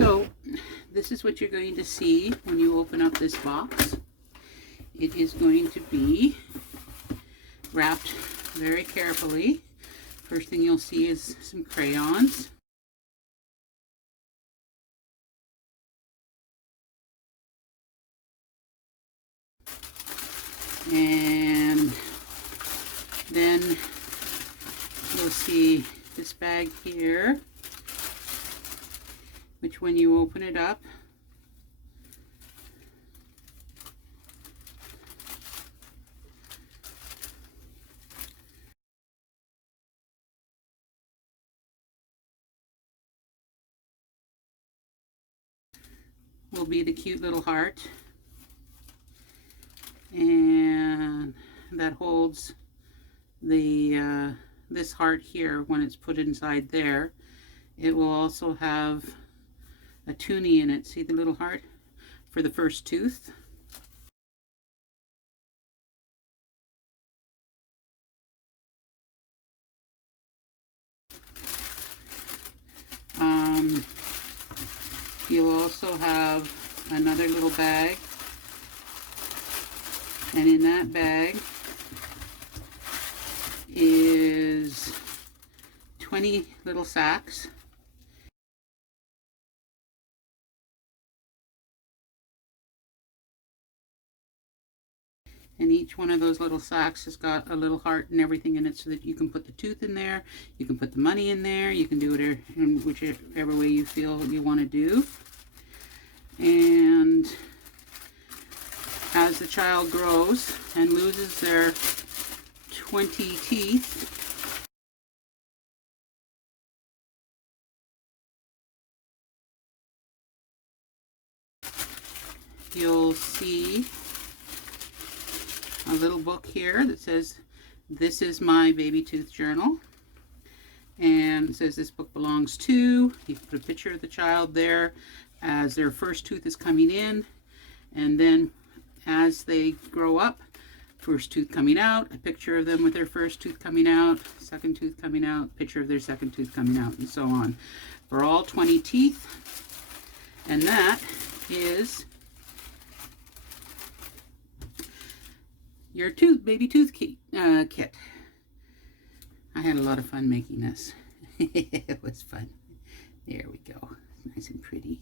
So this is what you're going to see when you open up this box. It is going to be wrapped very carefully. First thing you'll see is some crayons. And then you'll see this bag here, which when you open it up, will be the cute little heart, and that holds the this heart here when it's put inside there. It will also have a toonie in it. See the little heart for the first tooth. You'll also have another little bag, and in that bag is 20 little sacks. And each one of those little sacks has got a little heart and everything in it, so that you can put the tooth in there, you can put the money in there, you can do it in whichever way you feel you want to do. And as the child grows and loses their 20 teeth, you'll see a little book here that says, "This is my baby tooth journal." And it says this book belongs to, you put a picture of the child there as their first tooth is coming in, and then as they grow up, first tooth coming out, a picture of them with their first tooth coming out, second tooth coming out, picture of their second tooth coming out, and so on for all 20 teeth. And that is your baby tooth kit. I had a lot of fun making this. It was fun. There we go. Nice and pretty.